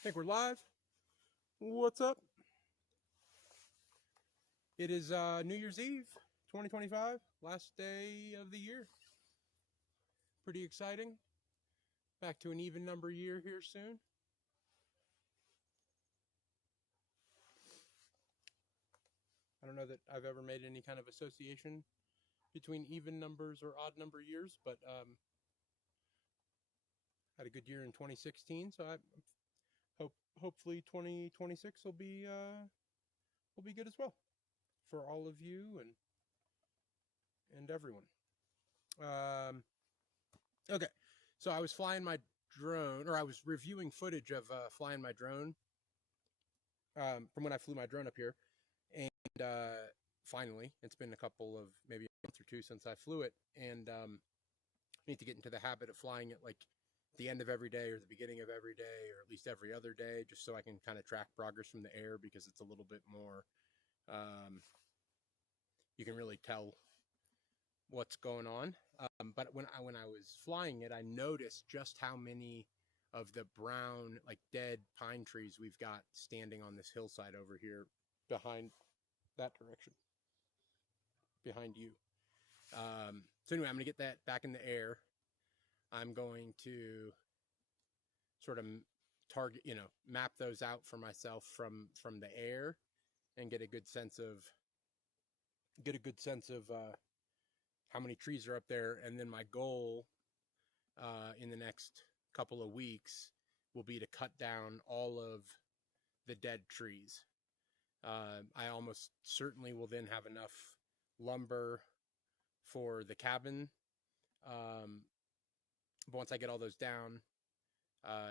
Think we're live. What's up? It is New Year's Eve, 2025, last day of the year. Pretty exciting. Back to an even number year here soon. I don't know that I've ever made any kind of association between even numbers or odd number years, but had a good year in 2016, so I hopefully 2026 will be good as well for all of you and everyone. Okay, so I was flying my drone, or I was reviewing footage of flying my drone from when I flew my drone up here, and finally, it's been a couple of maybe a month or two since I flew it, and I need to get into the habit of flying it like the end of every day or the beginning of every day or at least every other day, just so I can kind of track progress from the air, because it's a little bit more you can really tell what's going on. But when I was flying it, I noticed just how many of the brown, like dead pine trees we've got standing on this hillside over here behind that direction, behind you. So anyway, I'm going to get that back in the air. I'm going to sort of target, map those out for myself from the air and get a good sense of how many trees are up there. And then my goal in the next couple of weeks will be to cut down all of the dead trees. I almost certainly will then have enough lumber for the cabin. But once I get all those down,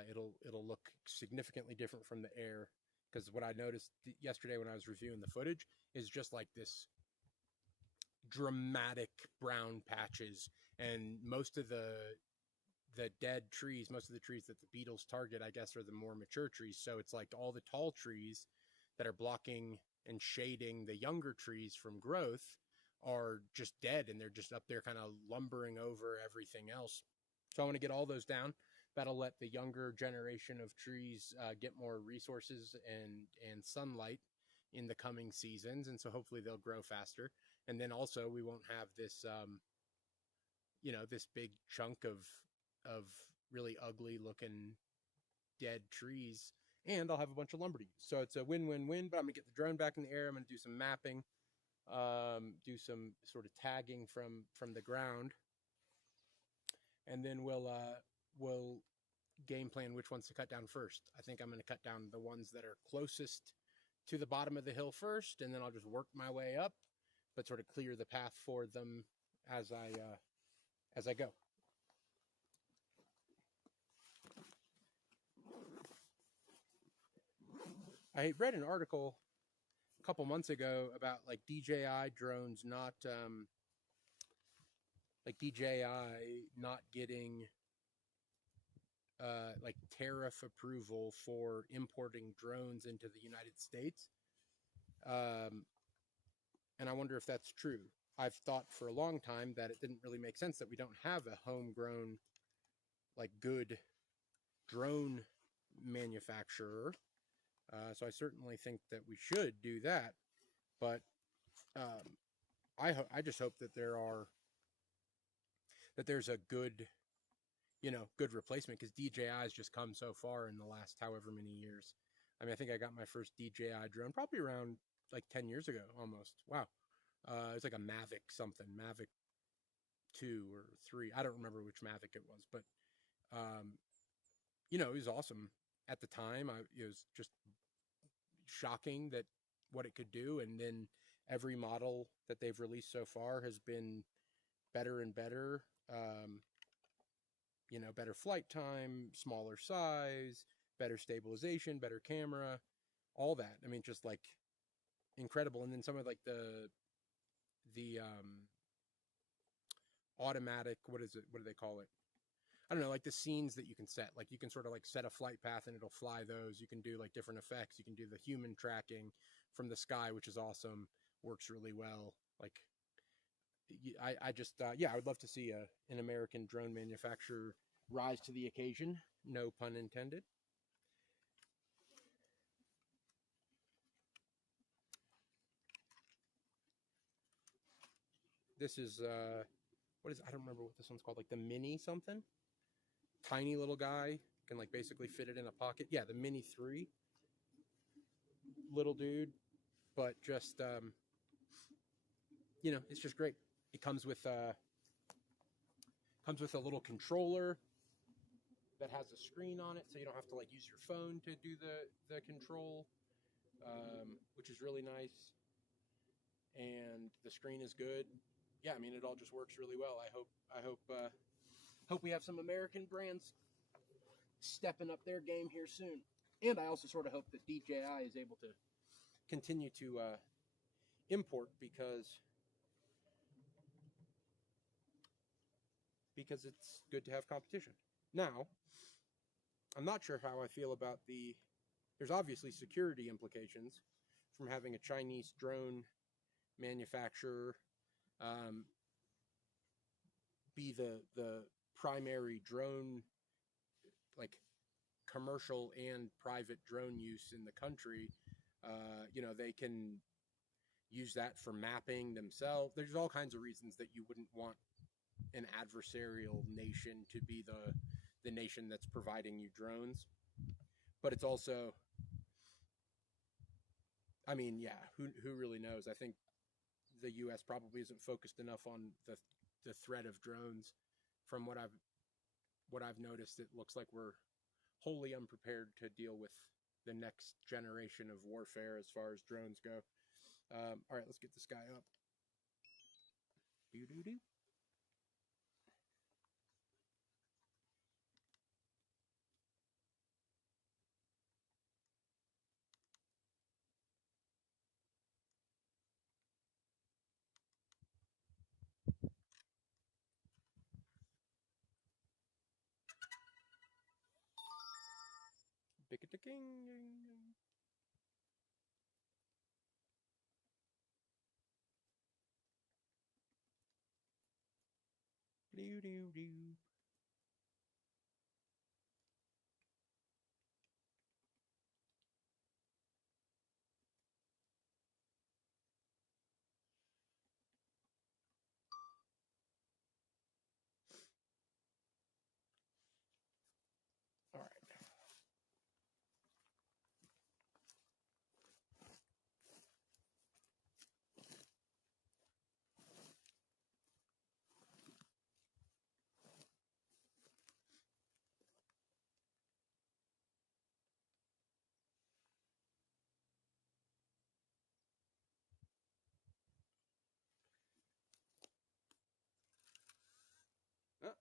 it'll look significantly different from the air. Because what I noticed yesterday when I was reviewing the footage is just like this dramatic brown patches, and most of the dead trees, most of the trees that the beetles target, I guess, are the more mature trees. So it's like all the tall trees that are blocking and shading the younger trees from growth are just dead, and they're just up there kind of lumbering over everything else. So I want to get all those down. That'll let the younger generation of trees get more resources and sunlight in the coming seasons, and so hopefully they'll grow faster. And then also we won't have this this big chunk of really ugly looking dead trees, and I'll have a bunch of lumber to use. So it's a win-win-win. But I'm gonna get the drone back in the air. I'm gonna do some mapping, do some sort of tagging from the ground, and then we'll game plan which ones to cut down first. I think I'm going to cut down the ones that are closest to the bottom of the hill first, and then I'll just work my way up, but sort of clear the path for them as I go. I read an article a couple months ago about like DJI drones not getting like tariff approval for importing drones into the United States. And I wonder if that's true. I've thought for a long time that it didn't really make sense that we don't have a homegrown, like good drone manufacturer. So I certainly think that we should do that. But I just hope that there's a good replacement, because DJI has just come so far in the last however many years. I mean, I think I got my first DJI drone probably around like 10 years ago almost. Wow. It was like a Mavic 2 or 3. I don't remember which Mavic it was, but it was awesome at the time. It was just shocking that what it could do, and then every model that they've released so far has been better and better. Better flight time, smaller size, better stabilization, better camera, all that. I mean, just like incredible. And then some of like the automatic, what is it? What do they call it? I don't know, like the scenes that you can set. Like you can sort of like set a flight path and it'll fly those. You can do like different effects. You can do the human tracking from the sky, which is awesome. Works really well. Like I just, I would love to see an American drone manufacturer rise to the occasion. No pun intended. This is what is, I don't remember what this one's called, like the Mini something. Tiny little guy, can like basically fit it in a pocket. Yeah, the Mini 3. Little dude, but just it's just great. It comes with a little controller that has a screen on it, so you don't have to like use your phone to do the control, which is really nice. And the screen is good. Yeah, I mean it all just works really well. I hope we have some American brands stepping up their game here soon. And I also sort of hope that DJI is able to continue to import because it's good to have competition. Now, I'm not sure how I feel about there's obviously security implications from having a Chinese drone manufacturer be the primary drone, like commercial and private drone use in the country. They can use that for mapping themselves. There's all kinds of reasons that you wouldn't want an adversarial nation to be the nation that's providing you drones. But it's also, I mean, yeah, who really knows? I think the U.S. probably isn't focused enough on the threat of drones. From what I've noticed, it looks like we're wholly unprepared to deal with the next generation of warfare as far as drones go. All right, let's get this guy up. Doo-doo-doo. Bick-a-king. Doo-doo-doo. All right. Oh.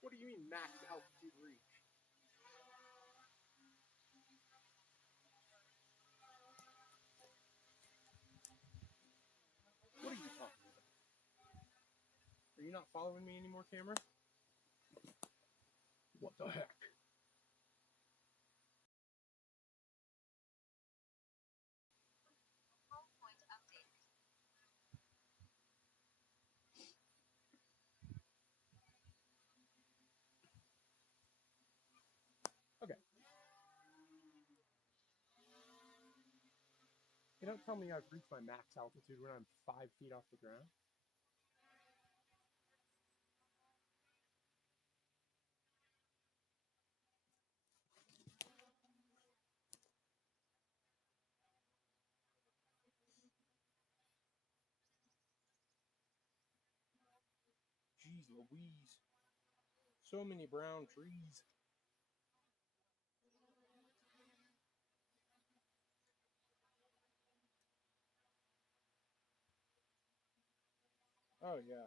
What do you mean max altitude reach? What are you talking about? Are you not following me anymore, camera? What the heck? Okay. You don't tell me I've reached my max altitude when I'm 5 feet off the ground. Jeez Louise. So many brown trees. Oh, yeah.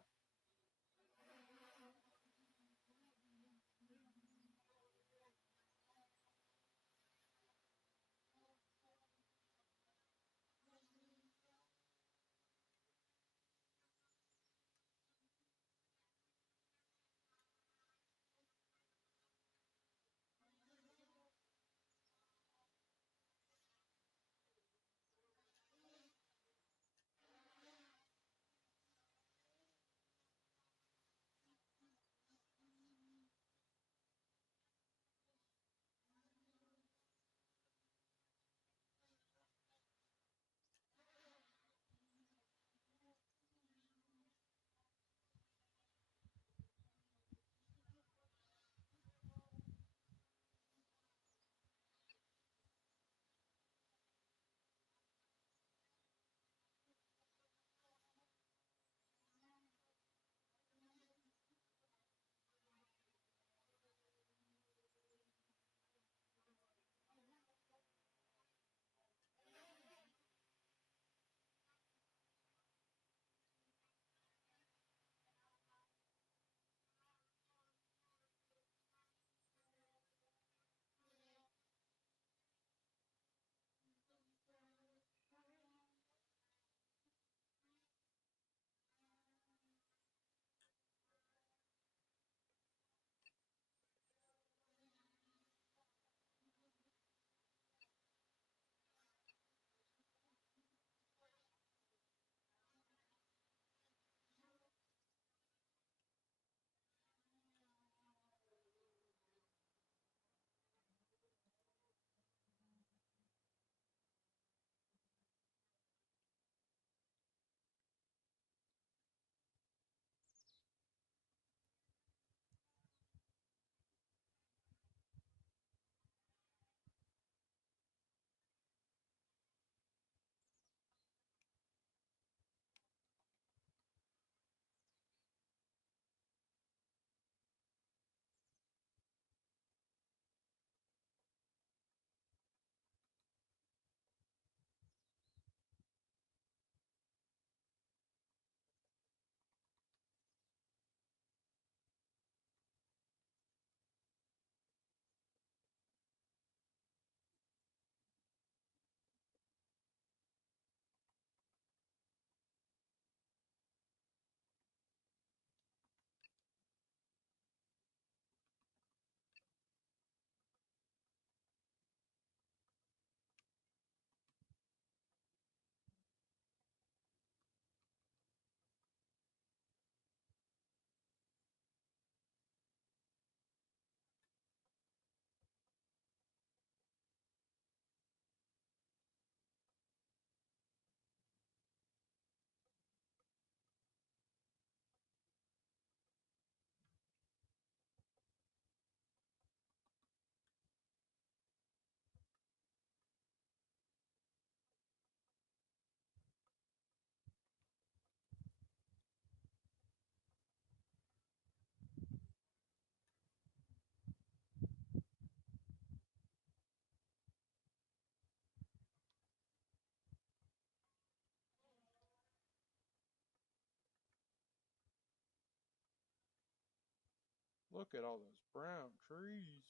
Look at all those brown trees.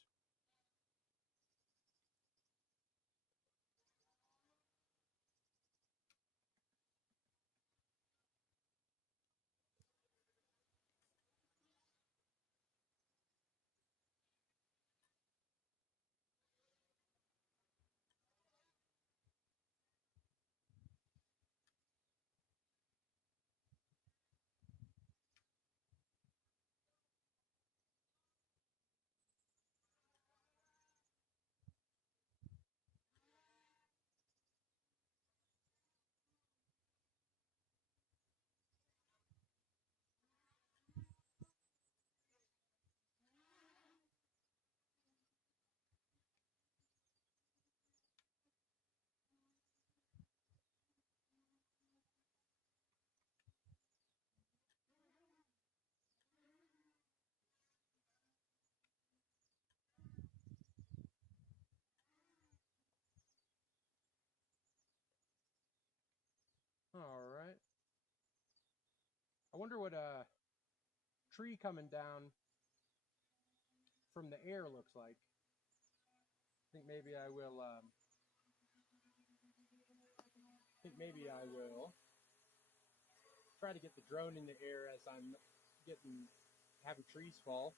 All right. I wonder what a tree coming down from the air looks like. I think maybe I will. Try to get the drone in the air as I'm having trees fall.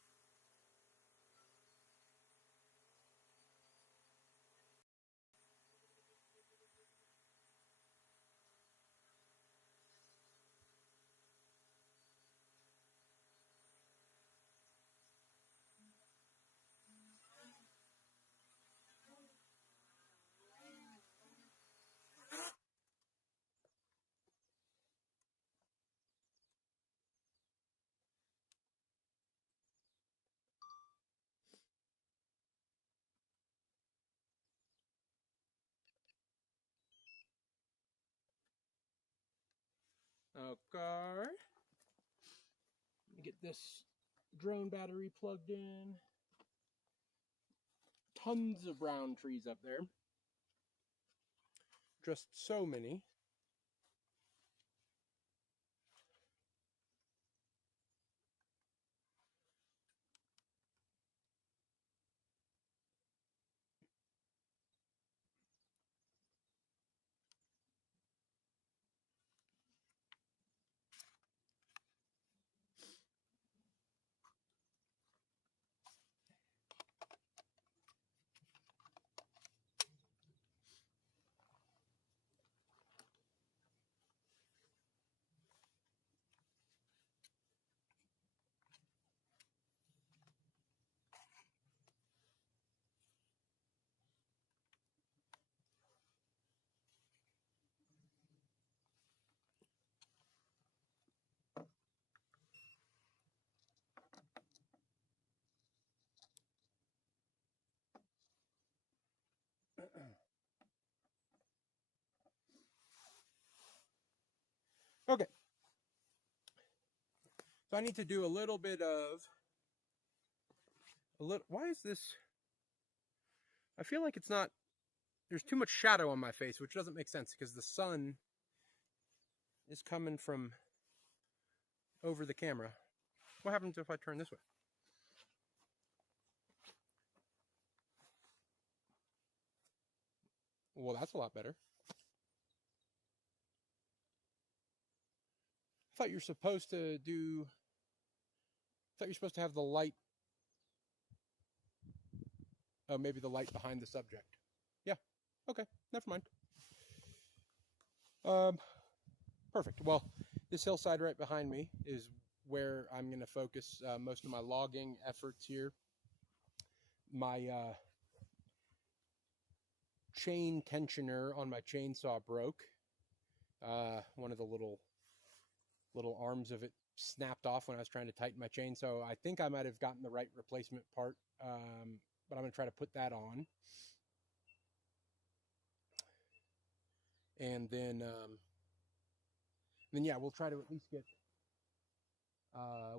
Okay. Let me get this drone battery plugged in. Tons of brown trees up there. Just so many. Okay. So I need to do a little bit of why is this? I feel like it's not, there's too much shadow on my face, which doesn't make sense because the sun is coming from over the camera. What happens if I turn this way? Well, that's a lot better. I thought you're supposed to do, I thought you're supposed to have the light. Oh, maybe the light behind the subject. Yeah. Okay. Never mind. Perfect. Well, this hillside right behind me is where I'm going to focus most of my logging efforts here. My chain tensioner on my chainsaw broke. One of the little arms of it snapped off when I was trying to tighten my chain. So I think I might have gotten the right replacement part, but I'm going to try to put that on. And then yeah, we'll try to at least get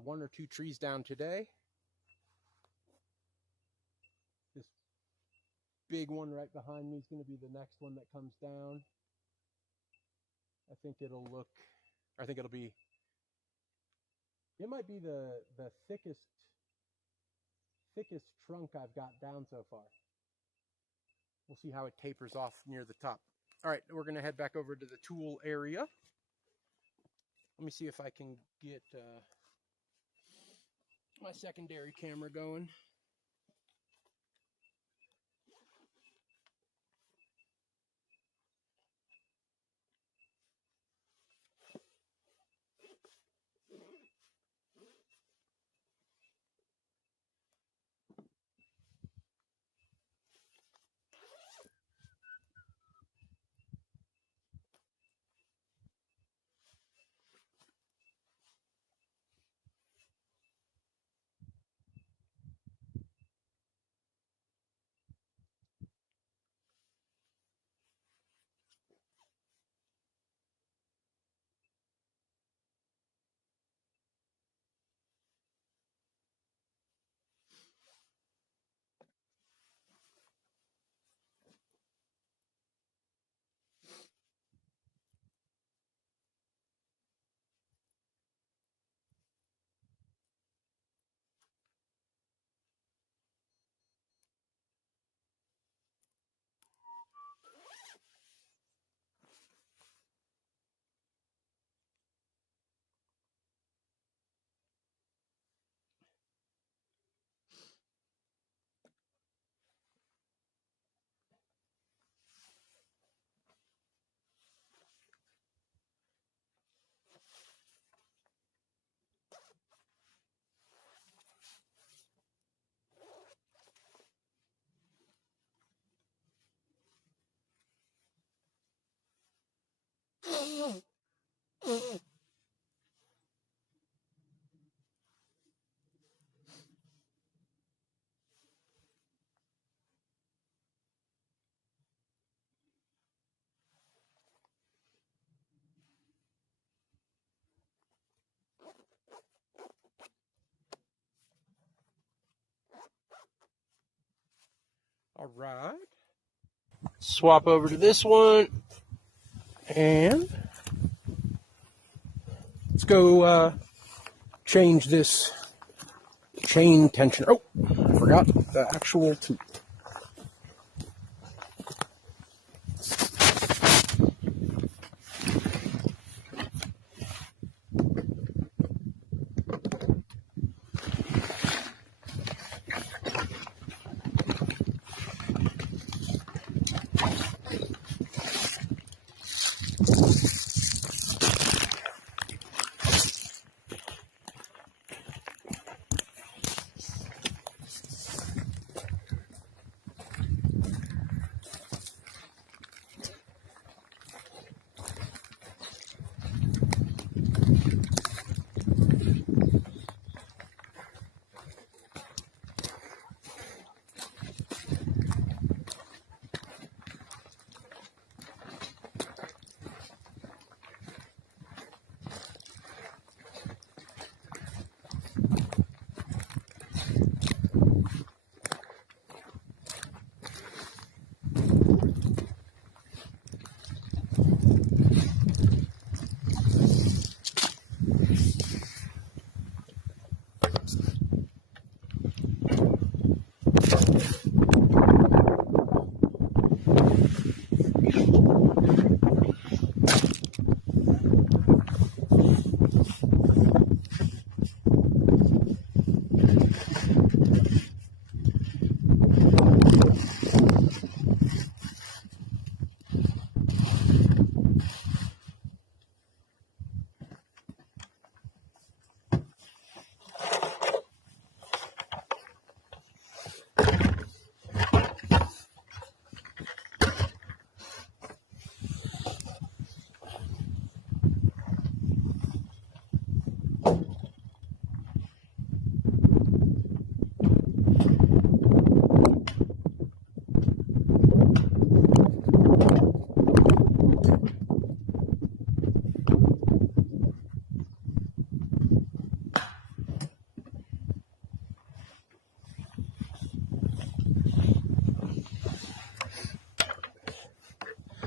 one or two trees down today. This big one right behind me is going to be the next one that comes down. I think it'll be, it might be the thickest thickest trunk I've got down so far. We'll see how it tapers off near the top. All right, we're going to head back over to the tool area. Let me see if I can get my secondary camera going. All right. Swap over to this one. And let's go change this chain tension. Oh, I forgot the actual tool.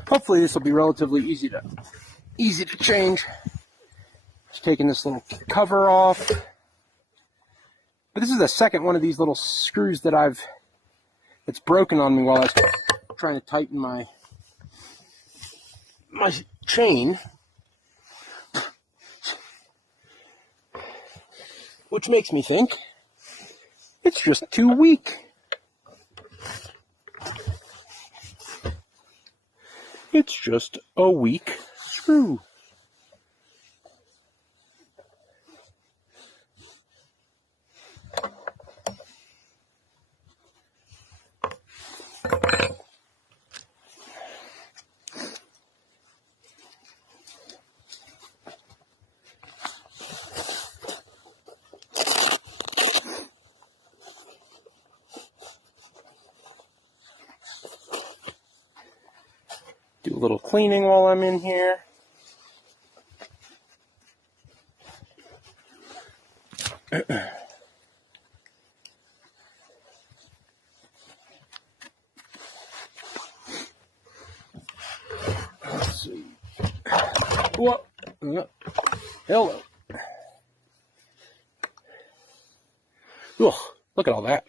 Hopefully this will be relatively easy to change. Just taking this little cover off But this is the second one of these little screws that it's broken on me while I was trying to tighten my chain. Which makes me think it's just too weak. It's just a weak screw. Do a little cleaning while I'm in here. Let's see. Whoa. Hello. Ugh, look at all that.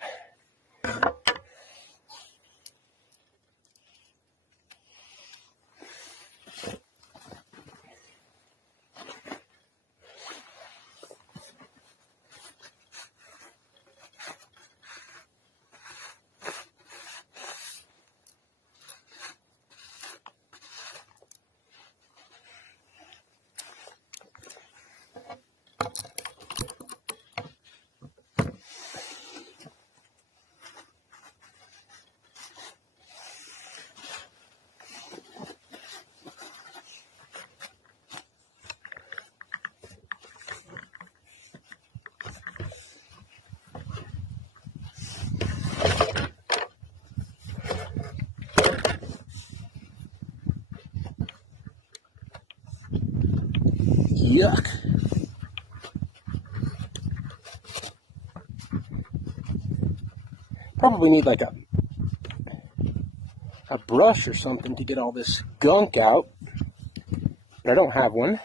Yuck. Probably need like a brush or something to get all this gunk out. But I don't have one.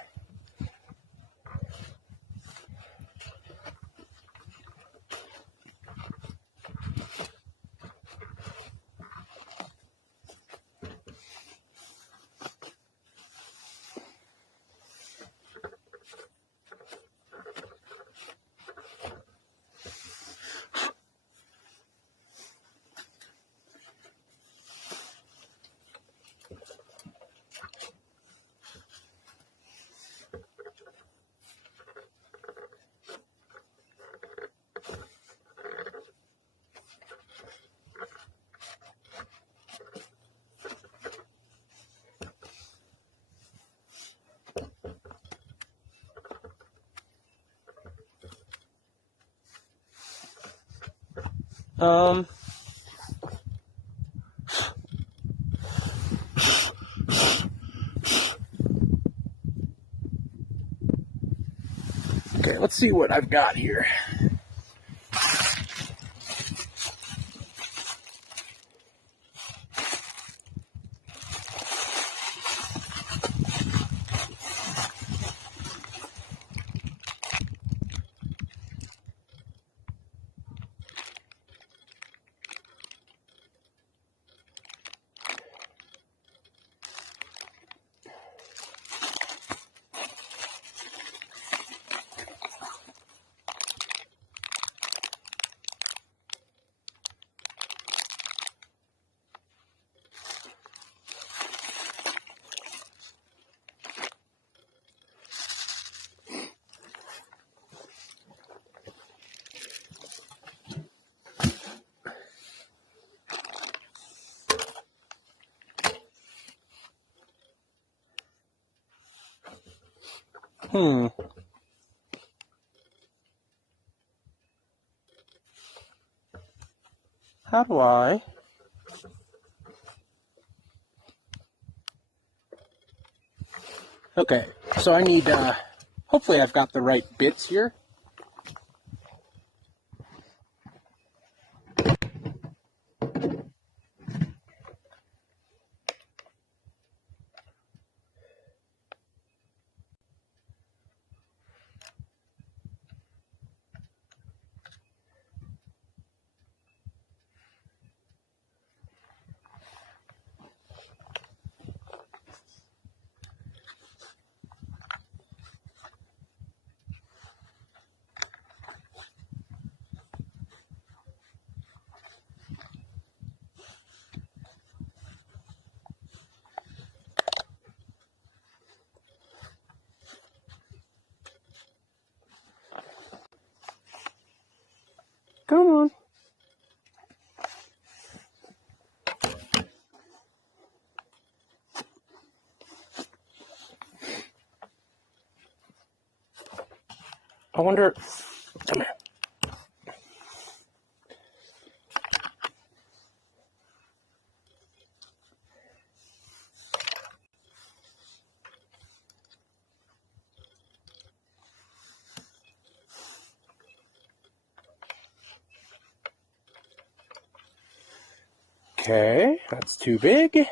Okay, let's see what I've got here. How do I? Okay, so I need, hopefully I've got the right bits here. Come on. I wonder... Come here. Okay, that's too big.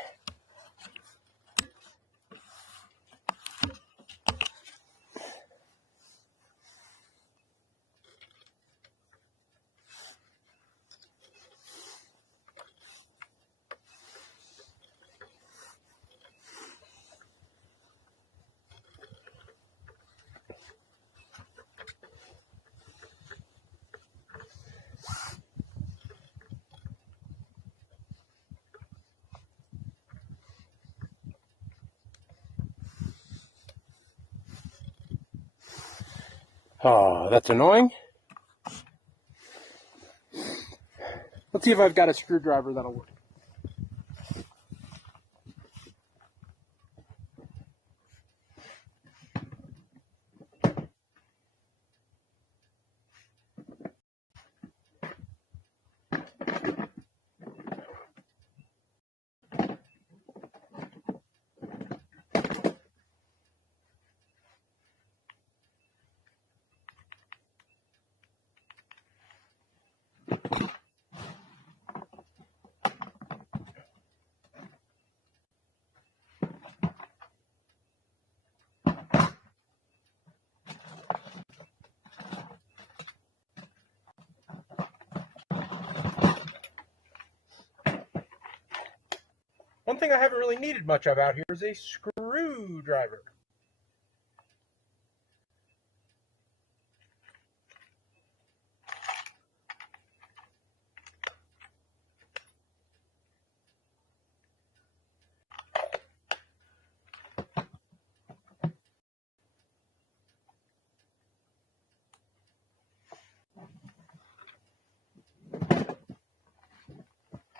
Oh, that's annoying. Let's see if I've got a screwdriver that'll work. One thing I haven't really needed much of out here is a screwdriver.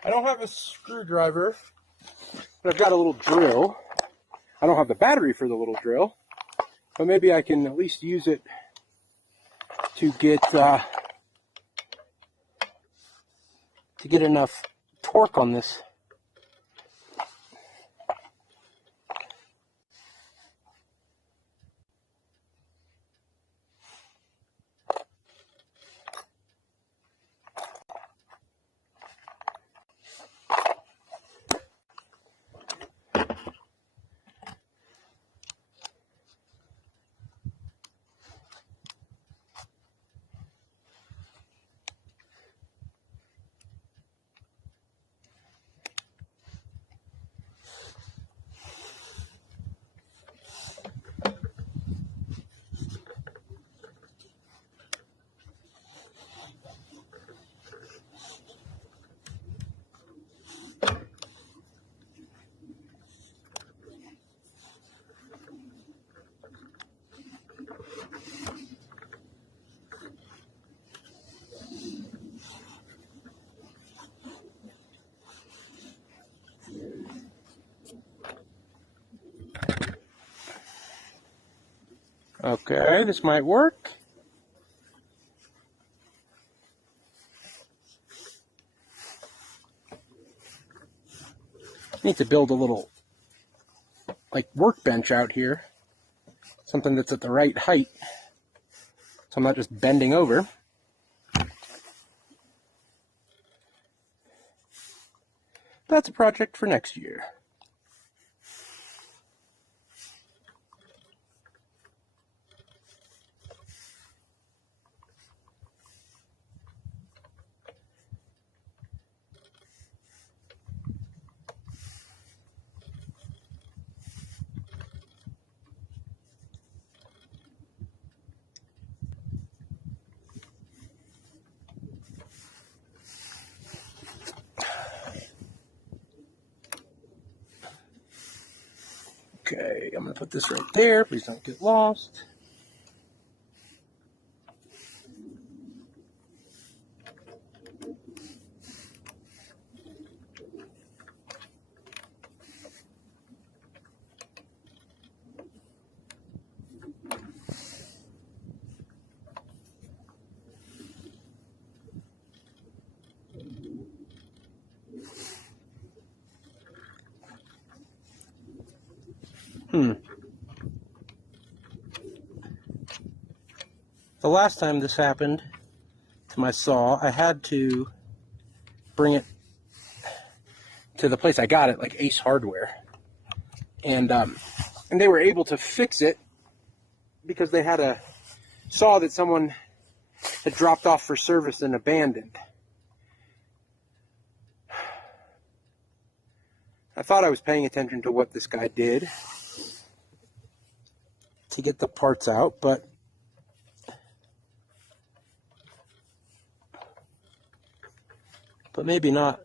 I don't have a screwdriver, but I've got a little drill. I don't have the battery for the little drill, but maybe I can at least use it to get enough torque on this. Okay, this might work. I need to build a little, like, workbench out here. Something that's at the right height, so I'm not just bending over. That's a project for next year. Okay, I'm going to put this right there. Please don't get lost. The last time this happened to my saw, I had to bring it to the place I got it, like Ace Hardware. And they were able to fix it because they had a saw that someone had dropped off for service and abandoned. I thought I was paying attention to what this guy did to get the parts out, but maybe not.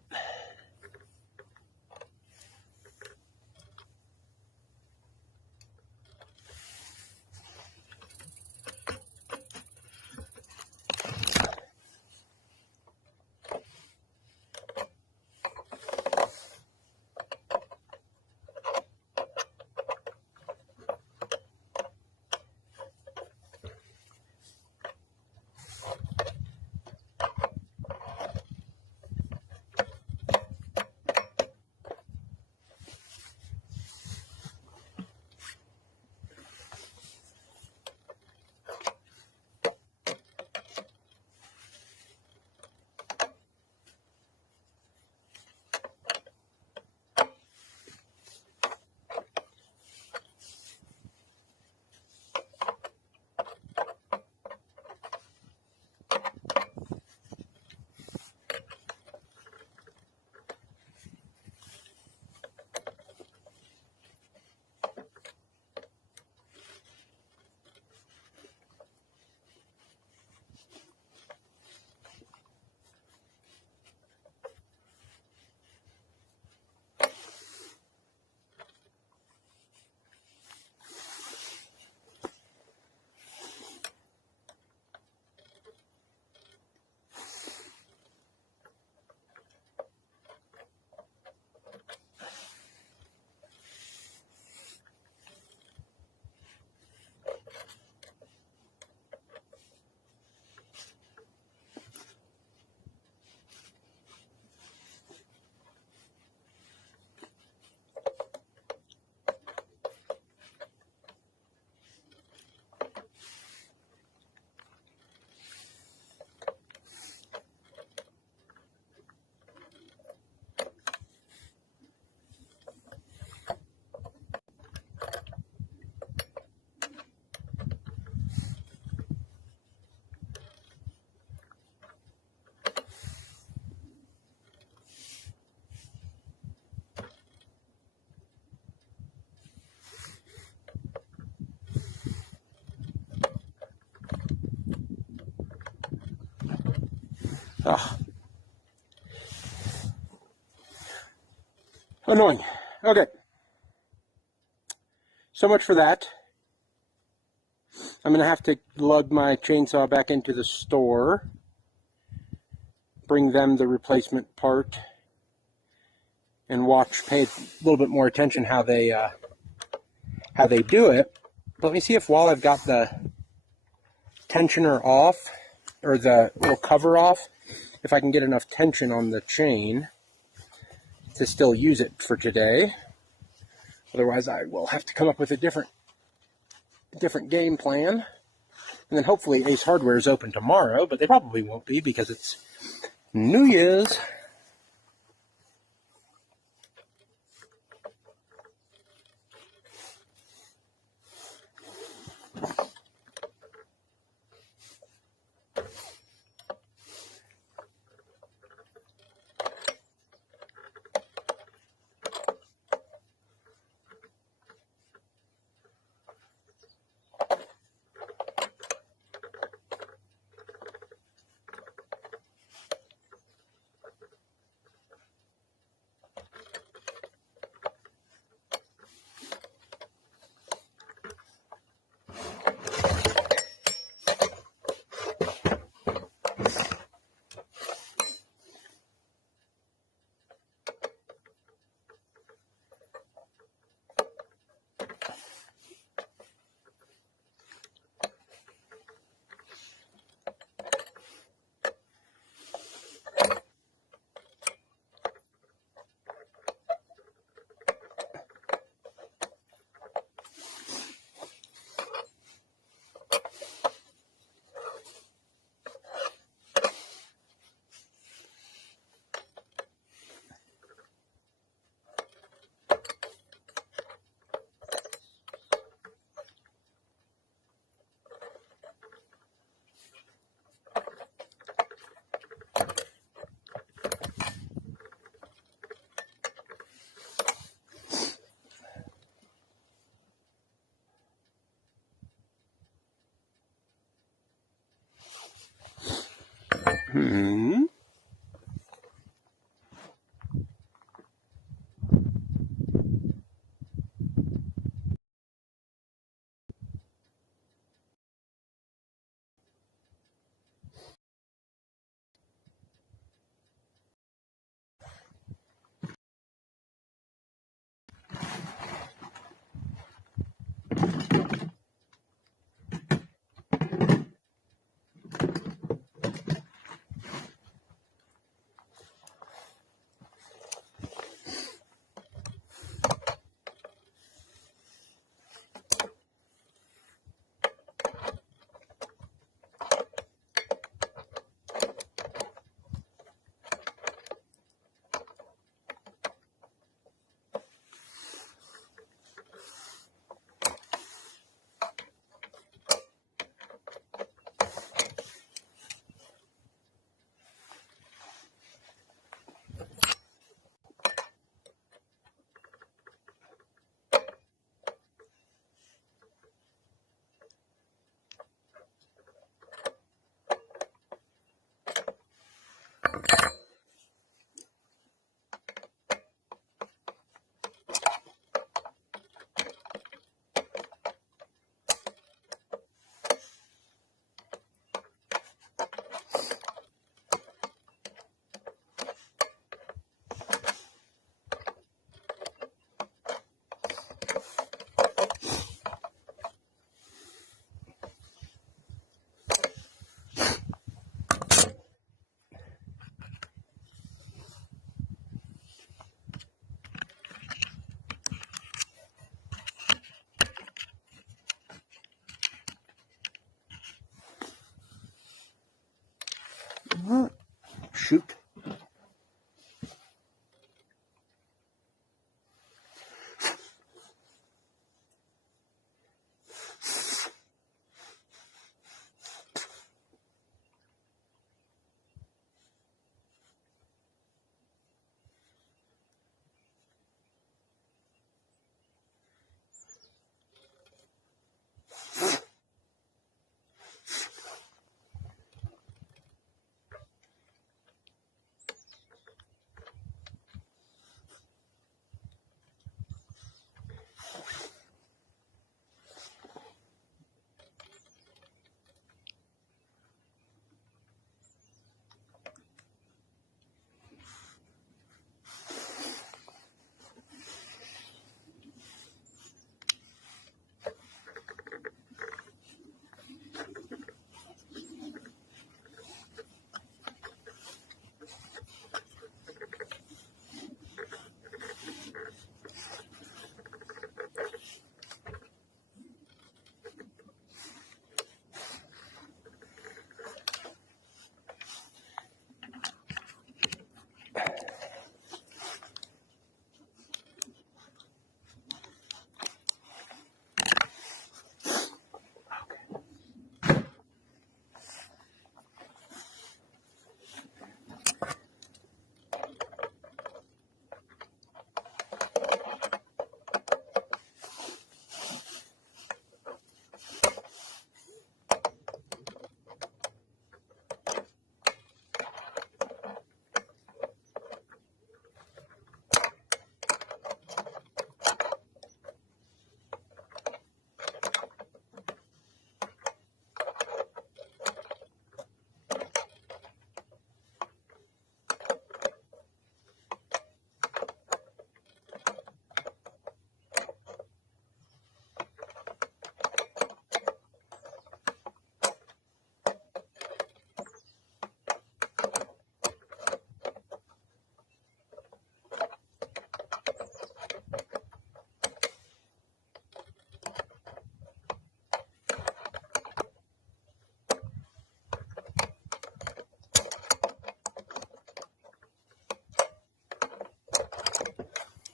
Annoying. Okay. So much for that. I'm going to have to lug my chainsaw back into the store, bring them the replacement part, and pay a little bit more attention how they do it. But let me see if while I've got the tensioner off, or the little cover off, if I can get enough tension on the chain to still use it for today. Otherwise, I will have to come up with a different game plan. And then hopefully Ace Hardware is open tomorrow, but they probably won't be because it's New Year's. Hmm. Shoot.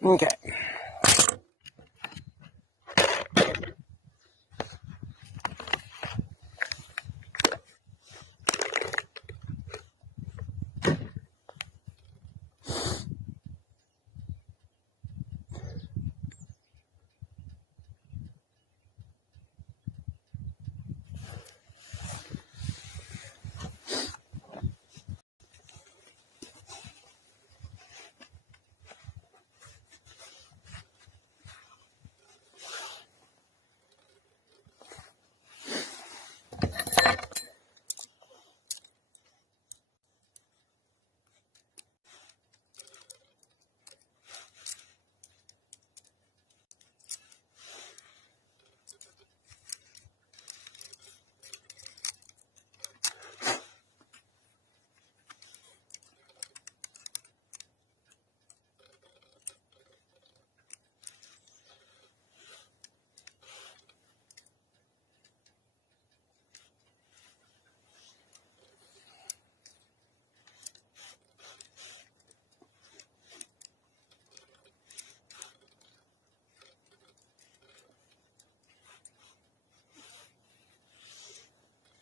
Okay.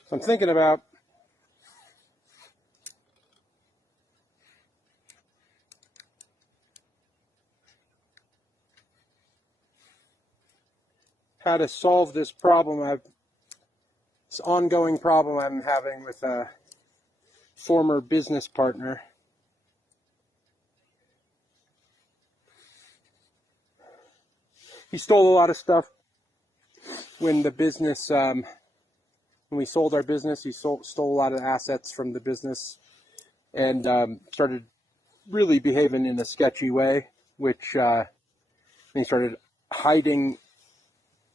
So I'm thinking about how to solve this problem. This ongoing problem I'm having with a former business partner. He stole a lot of stuff when the business, when we sold our business. He stole a lot of assets from the business and started really behaving in a sketchy way, which he started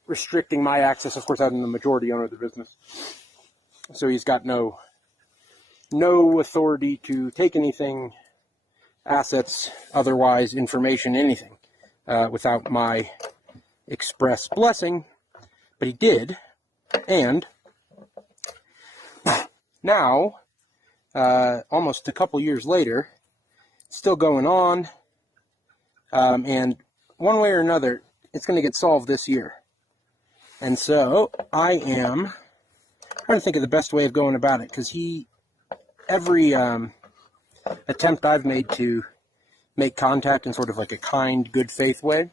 restricting my access. Of course, I'm the majority owner of the business, so he's got no authority to take anything, assets, otherwise, information, anything, without my express blessing. But he did, and now, almost a couple years later, it's still going on, and one way or another, it's going to get solved this year. And so I am trying to think of the best way of going about it, because every attempt I've made to make contact in sort of like a kind, good faith way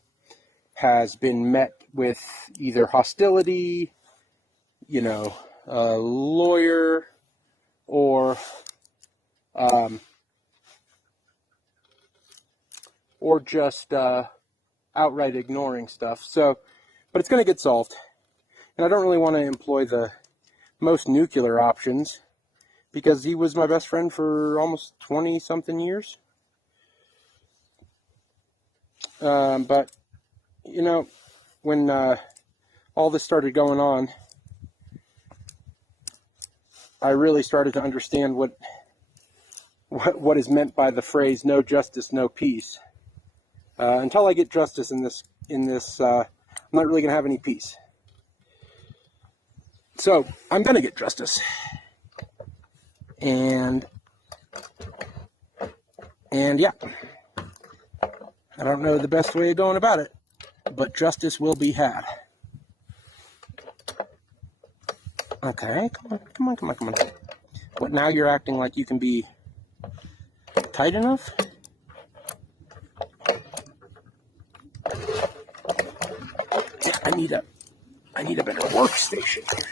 has been met with either hostility, a lawyer, or just outright ignoring stuff. So, but it's going to get solved. And I don't really want to employ the most nuclear options, because he was my best friend for almost 20-something years. But, when all this started going on, I really started to understand what is meant by the phrase "no justice, no peace." Until I get justice in this, I'm not really going to have any peace. So I'm going to get justice, and yeah, I don't know the best way of going about it, but justice will be had. Okay, come on. What, now you're acting like you can be tight enough? Yeah, I need a better workstation here.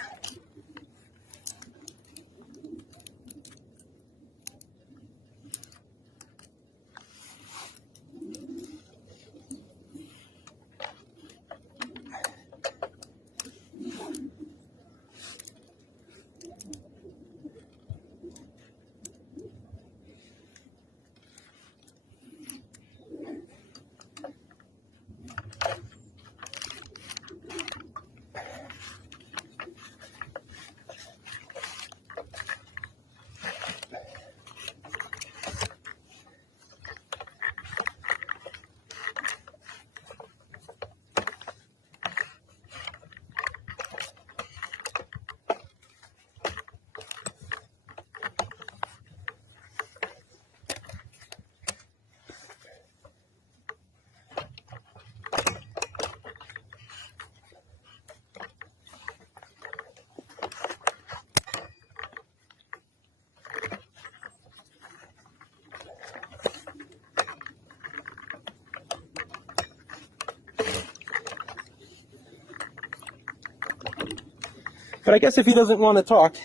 But I guess if he doesn't want to talk,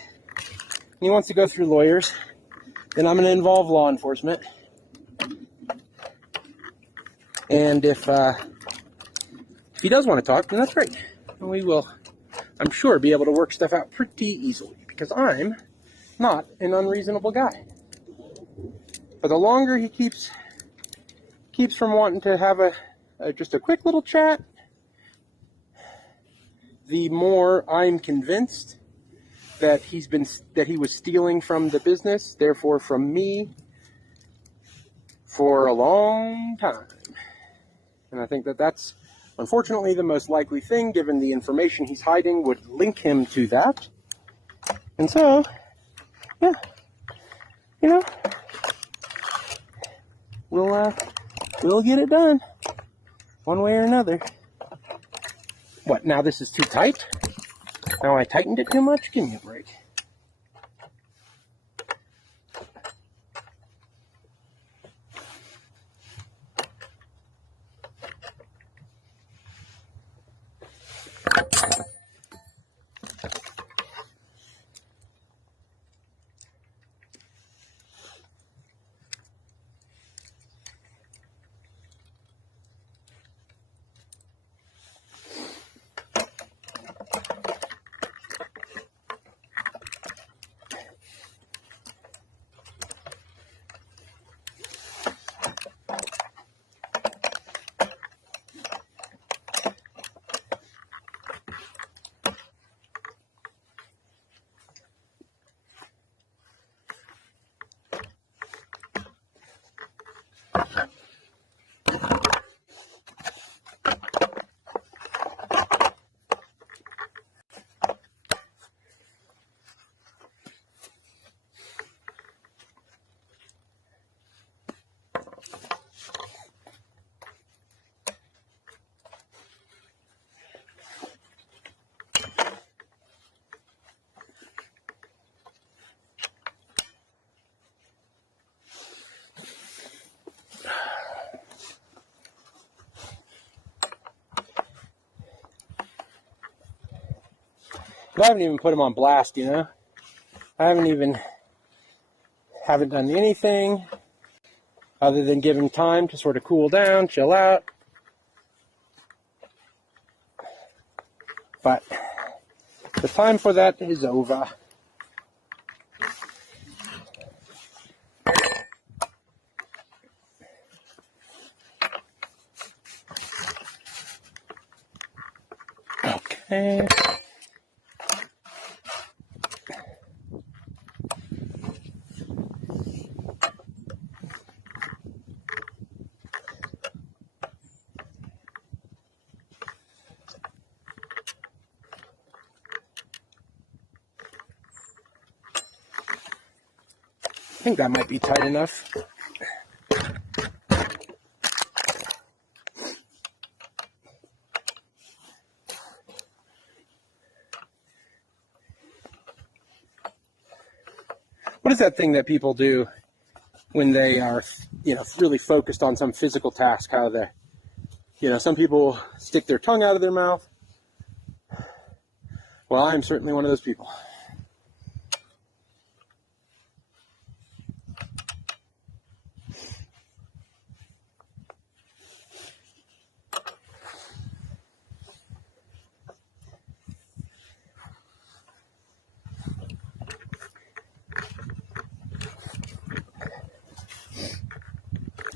he wants to go through lawyers, then I'm going to involve law enforcement. And if he does want to talk, then that's great. And we will, I'm sure, be able to work stuff out pretty easily, because I'm not an unreasonable guy. But the longer he keeps from wanting to have just a quick little chat, the more I'm convinced that he was stealing from the business, therefore from me, for a long time. And I think that that's unfortunately the most likely thing, given the information he's hiding would link him to that. And so, yeah, we'll get it done one way or another. What, now this is too tight? Now I tightened it too much? Give me a break. But I haven't even put them on blast, you know. I haven't done anything other than give them time to sort of cool down, chill out. But the time for that is over. Okay. I think that might be tight enough. What is that thing that people do when they are, really focused on some physical task? How some people stick their tongue out of their mouth. Well, I'm certainly one of those people.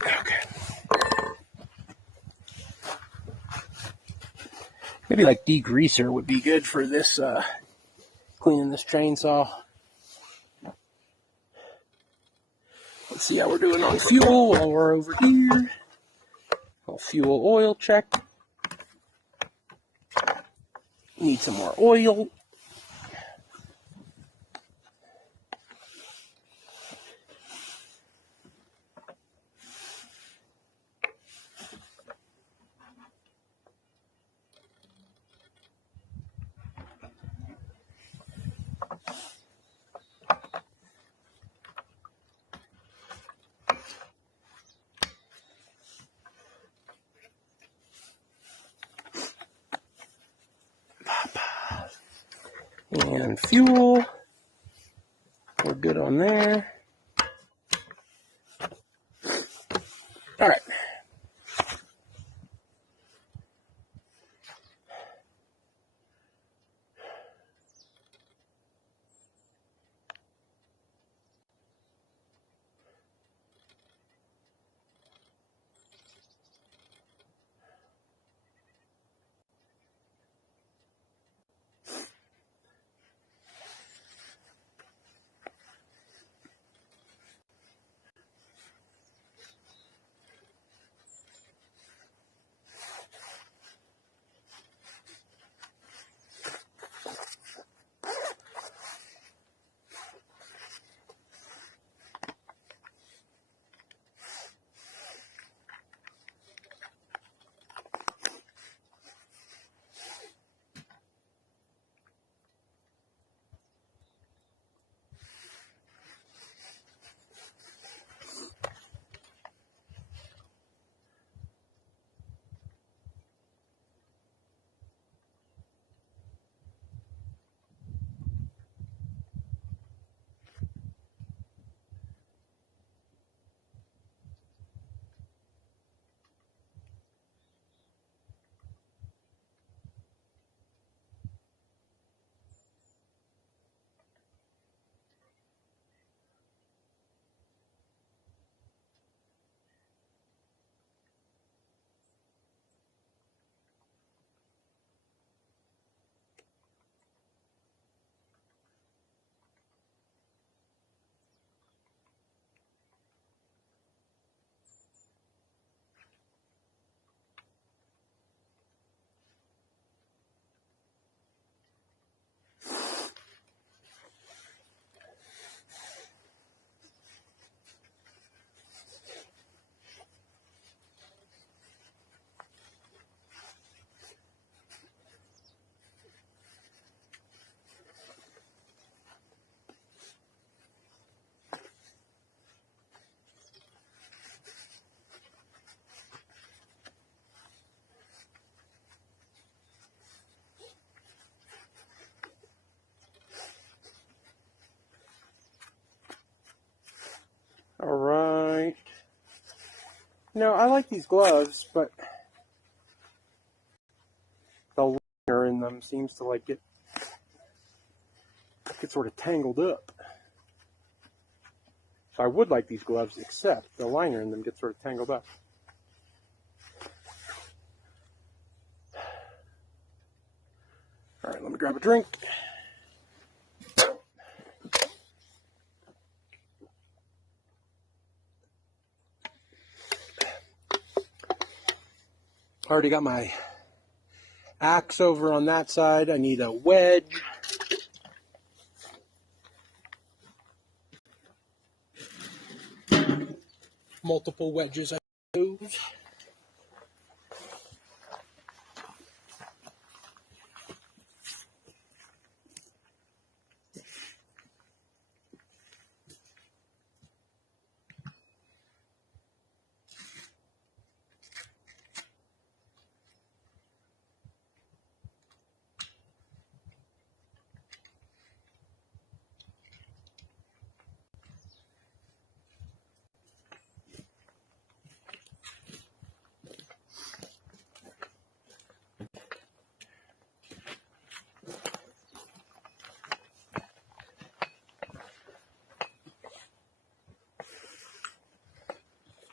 Okay. Maybe like degreaser would be good for this, cleaning this chainsaw. Let's see how we're doing on fuel while we're over here. Fuel oil check. Need some more oil. And fuel. We're good on there. All right. No, I like these gloves, but the liner in them seems to like get sort of tangled up. So I would like these gloves, except the liner in them gets sort of tangled up. All right, let me grab a drink. Already got my axe over on that side. I need a wedge. Multiple wedges, I suppose.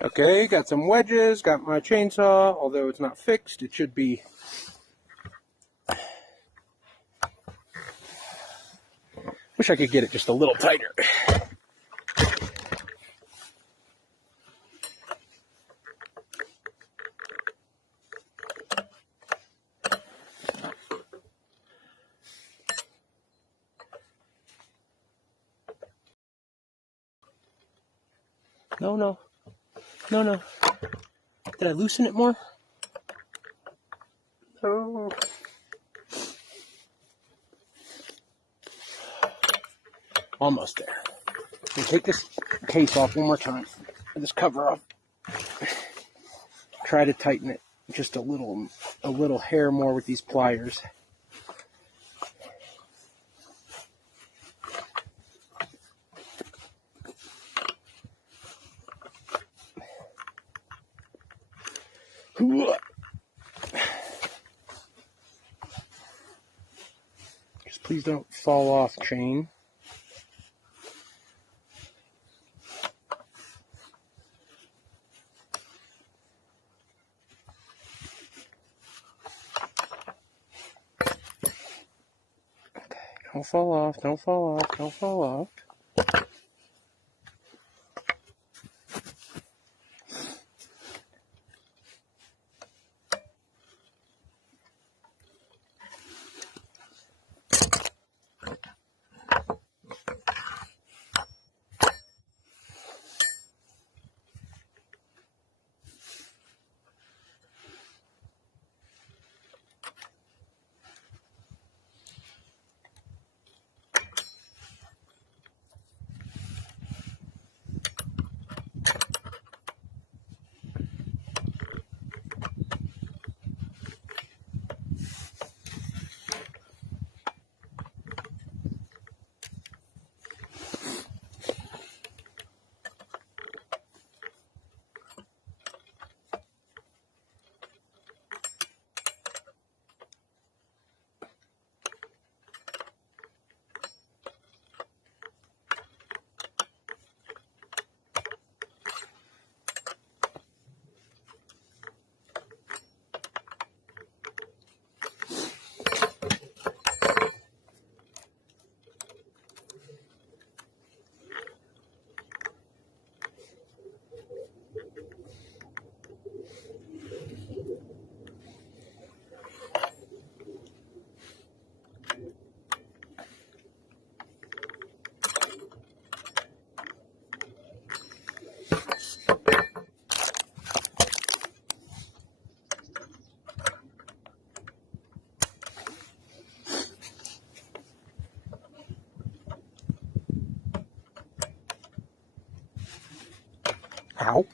Okay, got some wedges, got my chainsaw, although it's not fixed, it should be. Wish I could get it just a little tighter. No. Did I loosen it more? Oh. Almost there. Let me take this case off one more time. This cover off. Try to tighten it just a little hair more with these pliers. Just please don't fall off, chain. Okay, don't fall off, don't fall off, don't fall off. Ow.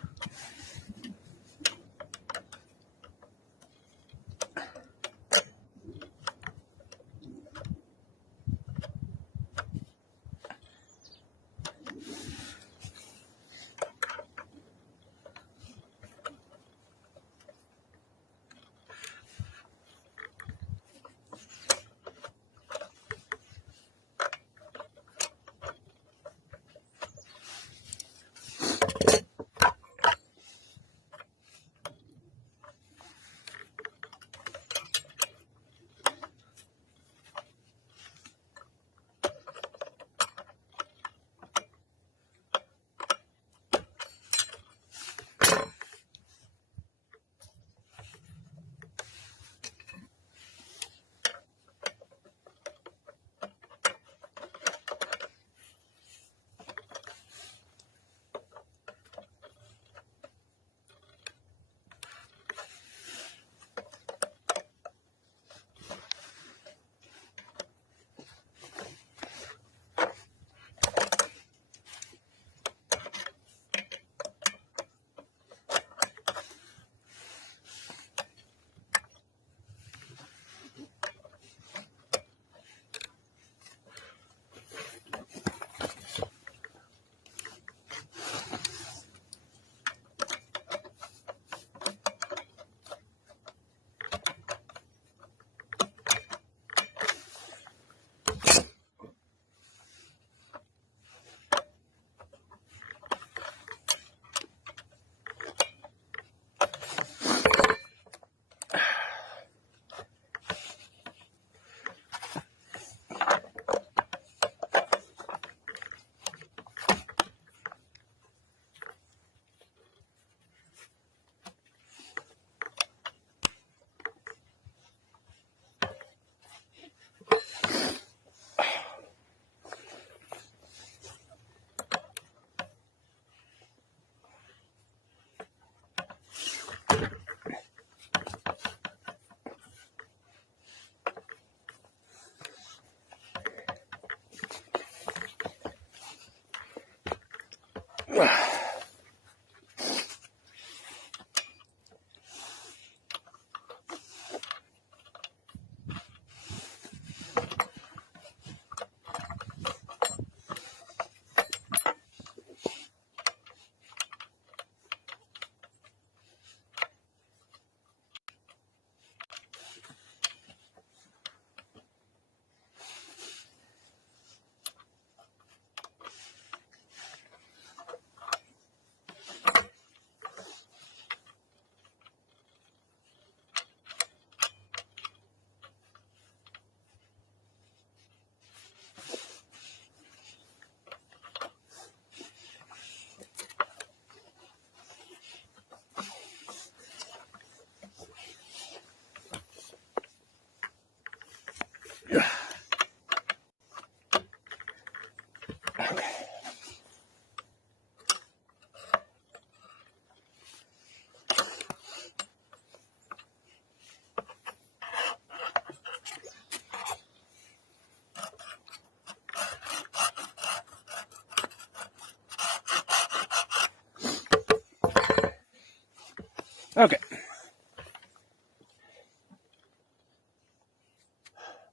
Okay.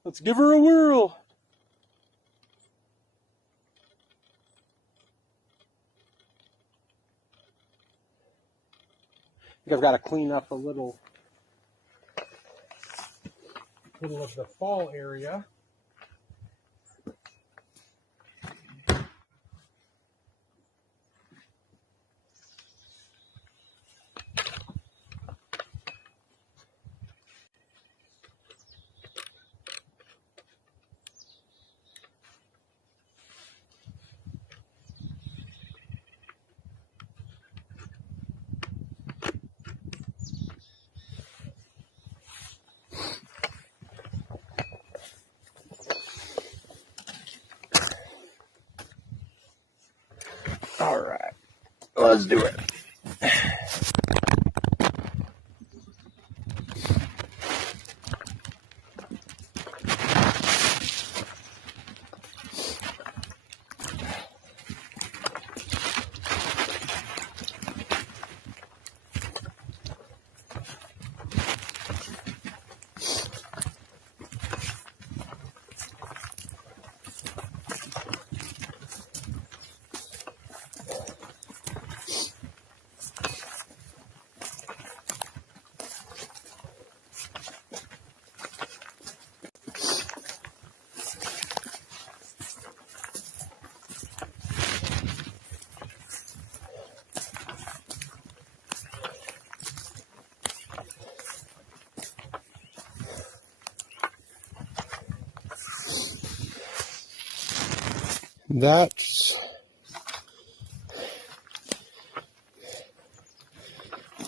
Let's give her a whirl. I think I've got to clean up a little of the fall area. All right, let's do it.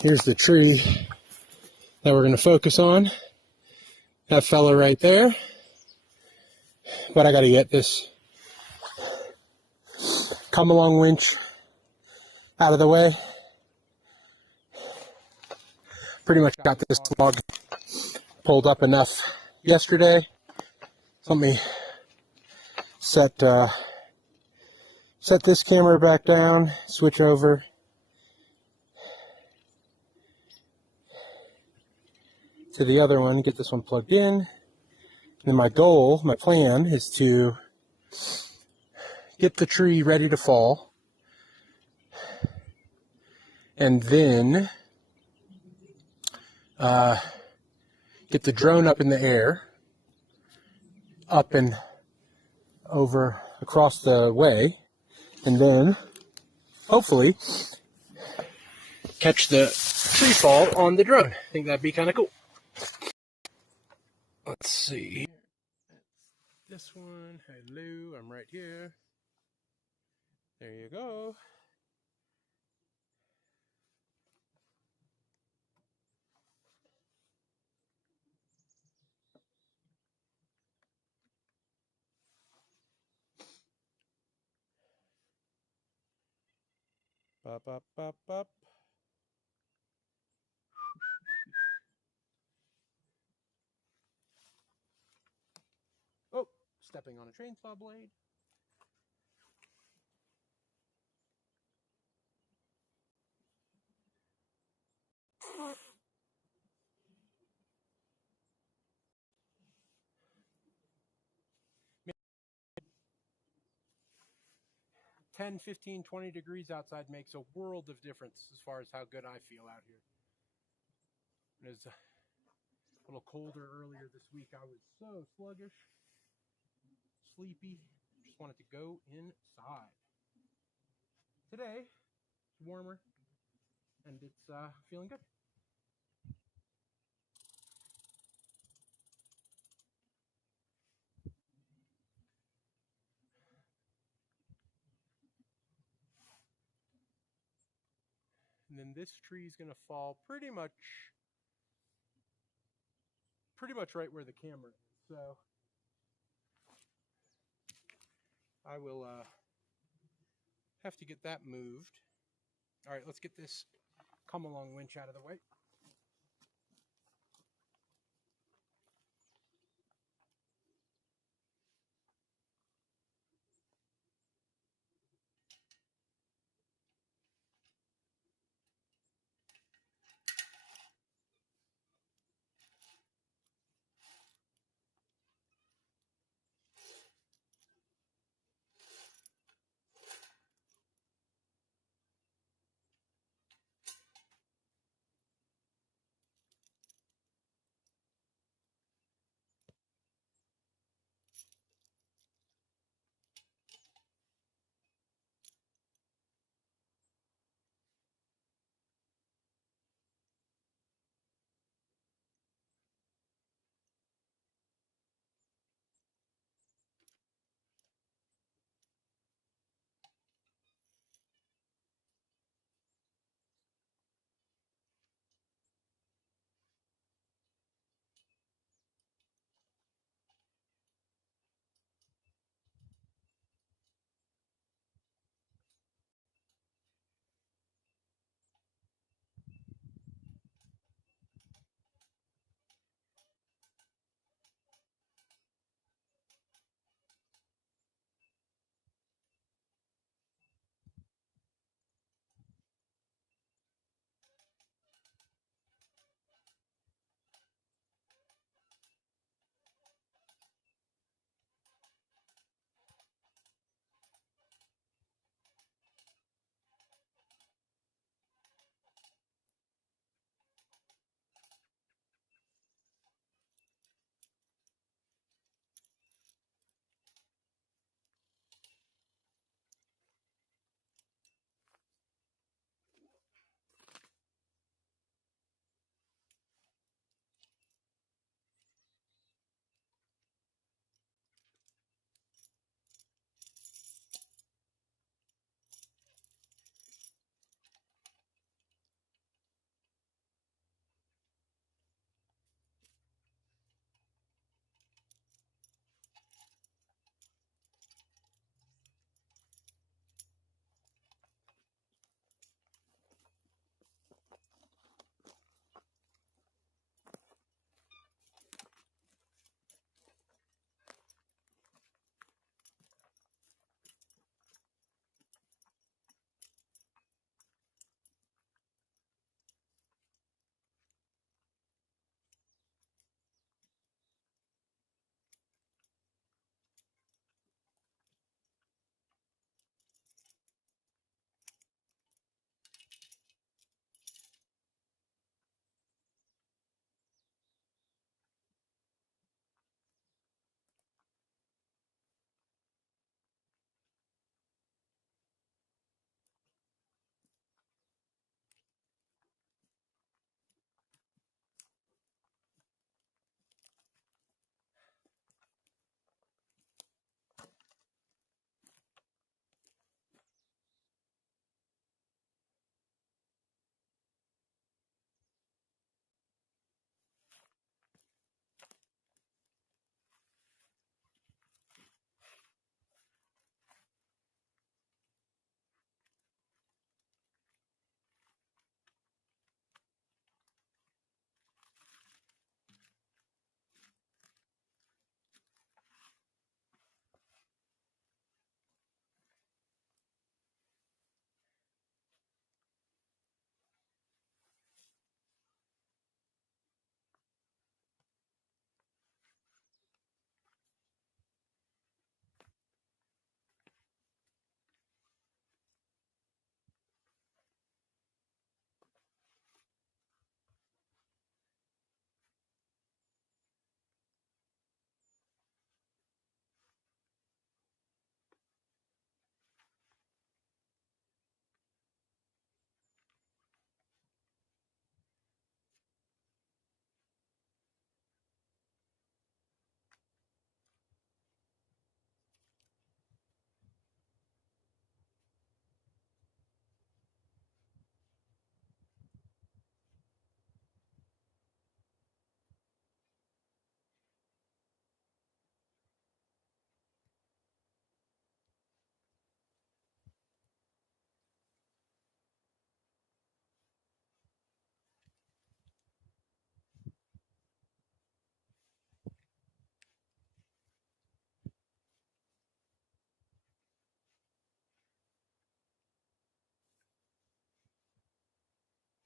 Here's the tree that we're going to focus on. That fella right there. But I got to get this come along winch out of the way. Pretty much got this log pulled up enough yesterday. So let me set this camera back down, switch over to the other one, get this one plugged in. And my goal, my plan, is to get the tree ready to fall, and then get the drone up in the air, up and over across the way, and then hopefully catch the tree fall on the drone. I think that'd be kind of cool. Let's see. This one, hello, I'm right here. There you go. Up, up, up, up. Oh, stepping on a chainsaw blade. 10, 15, 20 degrees outside makes a world of difference as far as how good I feel out here. It was a little colder earlier this week. I was so sluggish, sleepy, just wanted to go inside. Today, it's warmer, and it's feeling good. And then this tree is going to fall pretty much right where the camera is. So I will have to get that moved. All right, let's get this come along winch out of the way.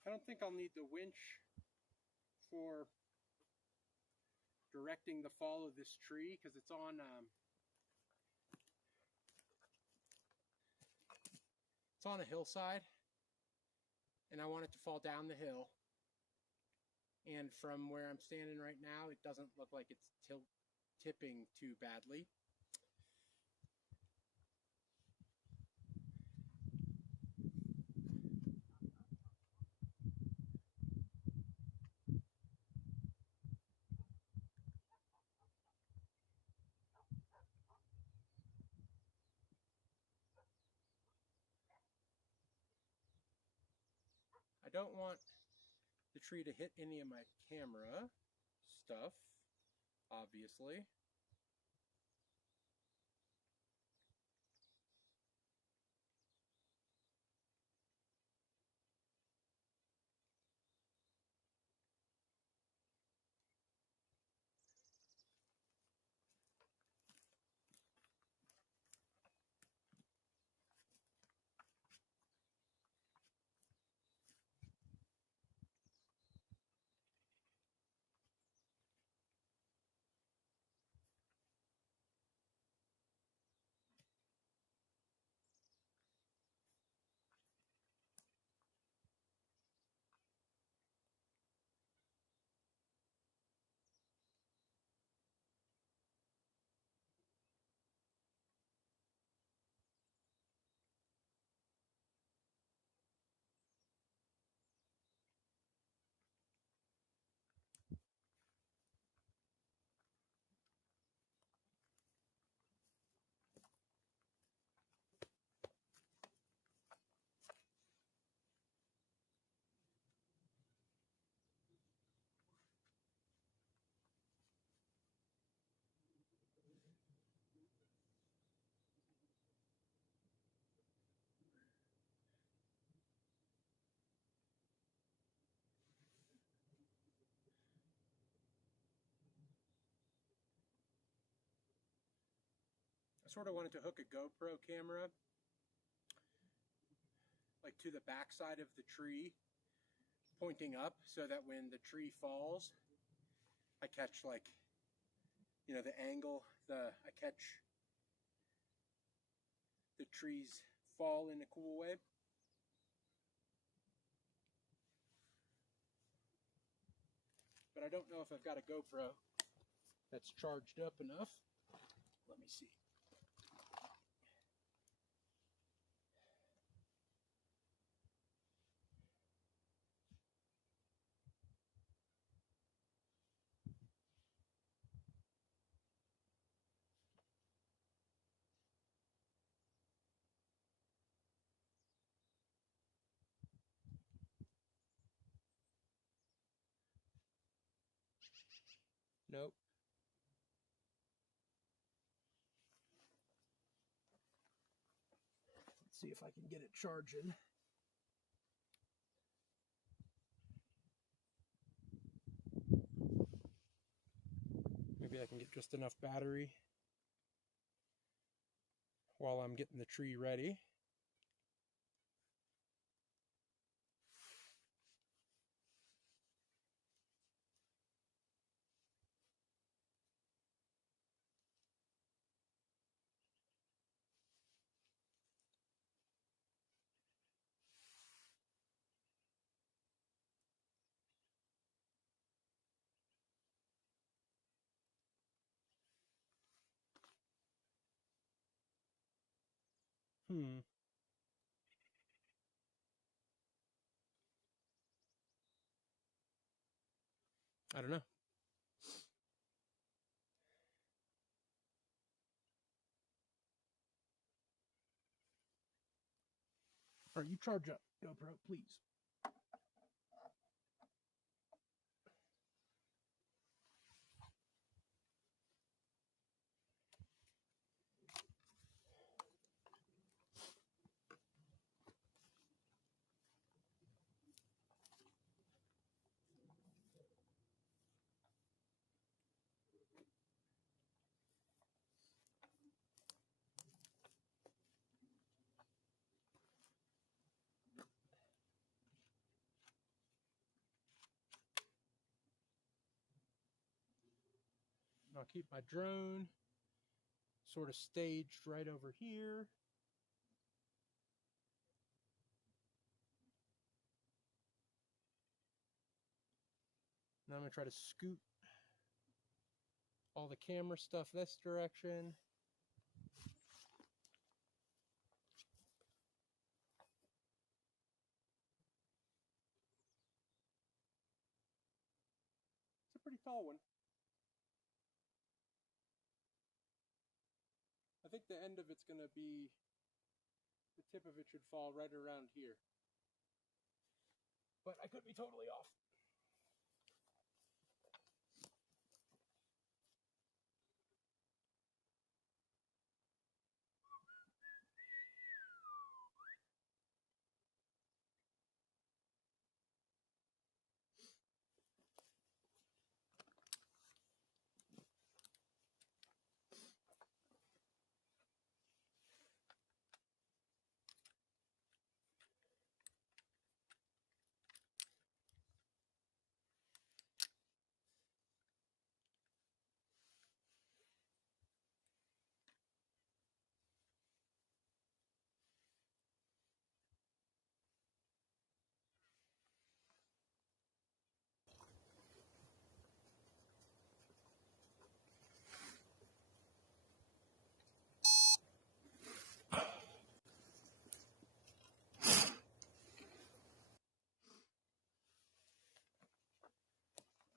I don't think I'll need the winch for directing the fall of this tree because it's on a hillside, and I want it to fall down the hill. And from where I'm standing right now, it doesn't look like it's tipping too badly. I don't want the tree to hit any of my camera stuff, obviously. I sort of wanted to hook a GoPro camera like to the back side of the tree, pointing up, so that when the tree falls, I catch like, the angle, I catch the trees fall in a cool way. But I don't know if I've got a GoPro that's charged up enough. Let me see. Nope. Let's see if I can get it charging. Maybe I can get just enough battery while I'm getting the tree ready. I don't know. All right, you charge up, GoPro, please. I'll keep my drone sort of staged right over here. Now I'm going to try to scoot all the camera stuff this direction. It's a pretty tall one. I think the end of it's going to be, the tip of it should fall right around here. But I could be totally off.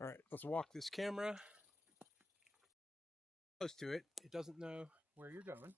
All right, let's walk this camera close to it. It doesn't know where you're going.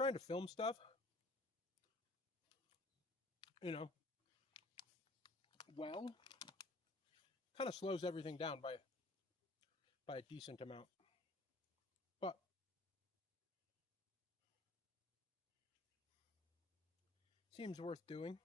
trying to film stuff, you know, well, kind of slows everything down by a decent amount. But seems worth doing.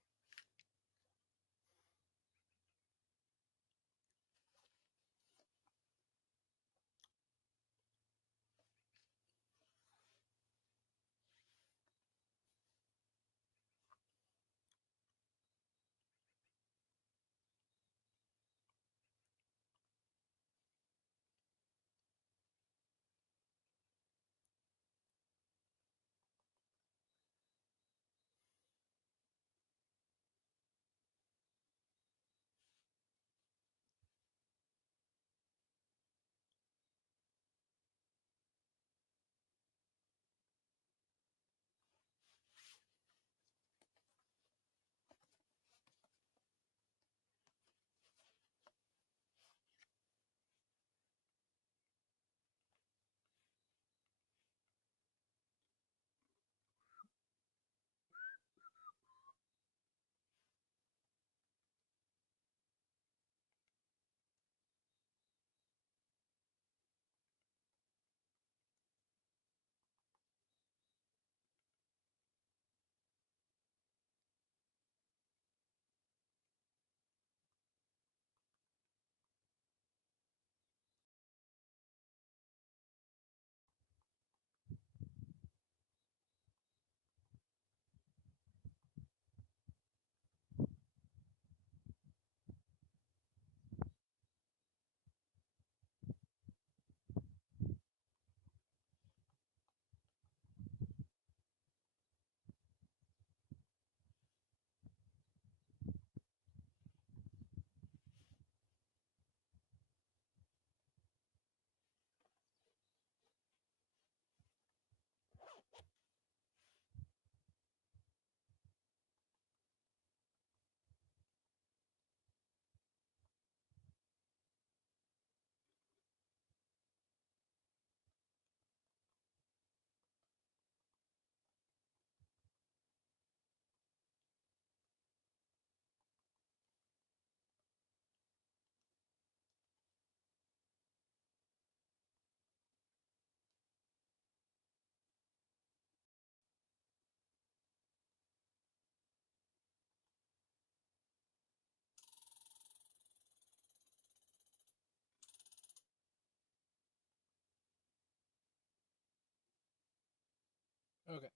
Okay.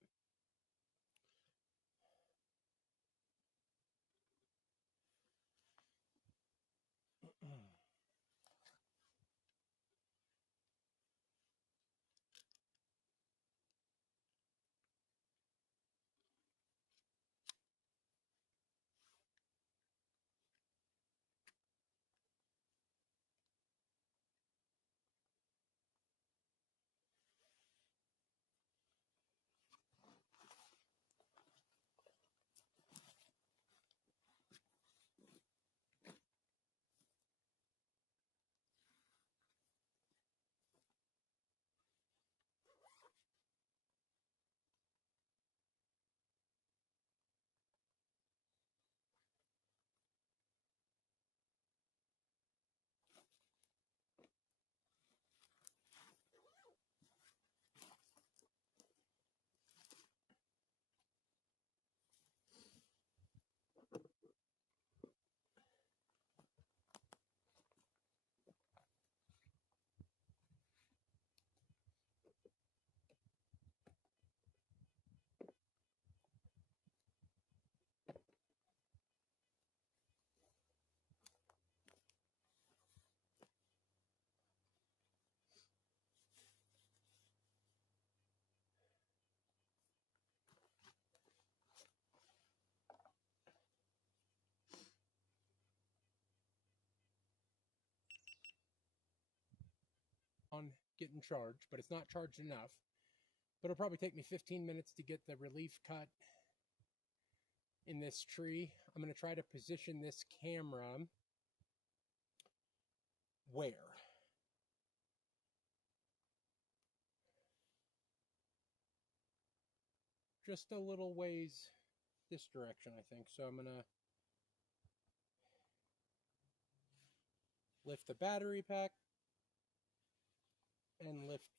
On getting charged, but it's not charged enough. But it'll probably take me 15 minutes to get the relief cut in this tree. I'm going to try to position this camera where? just a little ways this direction, I think. So I'm going to lift the battery pack and lift